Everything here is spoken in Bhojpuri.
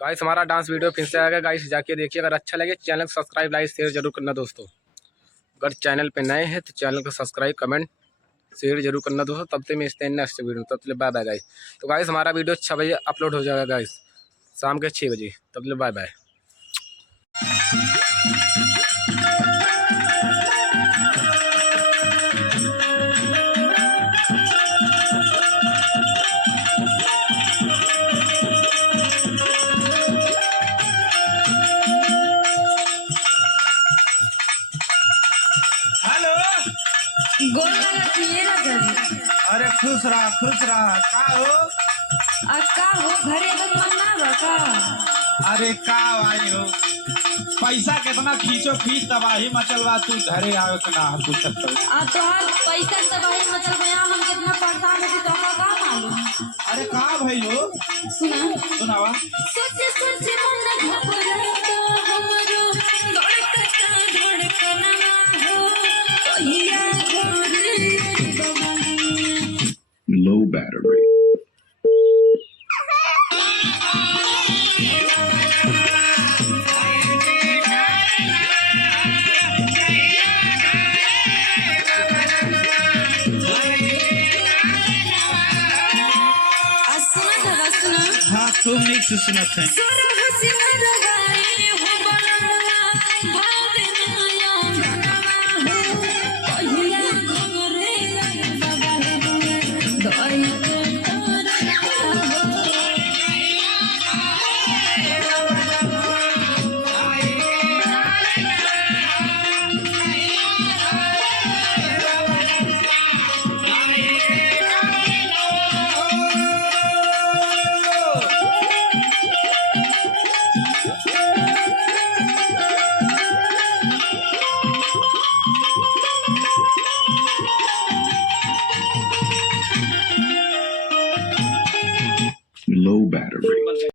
गाइस हमारा डांस वीडियो फिर से आ गया गाइस, जाके देखिए। अगर अच्छा लगे चैनल सब्सक्राइब लाइक शेयर जरूर करना दोस्तों। अगर चैनल पे नए हैं तो चैनल को सब्सक्राइब कमेंट शेयर जरूर करना दोस्तों। तब तक मैं इस नेक्स्ट वीडियो, तब तक बाय बाय गाइस। तो गाइस हमारा वीडियो 6 बजे अपलोड हो जाएगा गाइस, शाम के 6 बजे। तब तक बाय बाय। हेलो। गोल लगा ये राजा जी। अरे खुश रहा का हो। का हो घरे तक मना बका। अरे का भाई हो, पैसा कितना खींचो खींच तबाही मचलवा, तू घरे आवे के ना पूछत तो। तो हर पैसा तबाही मचल गया, हम कितना परेशान है तो का मालूम। अरे का भाई हो, सुनावा। सोचे सोचे मन घबराता हमरो, धड़कता हो कहिया घरे बगल। Low battery. हाँ खूब नीक से सुनत है। Low battery.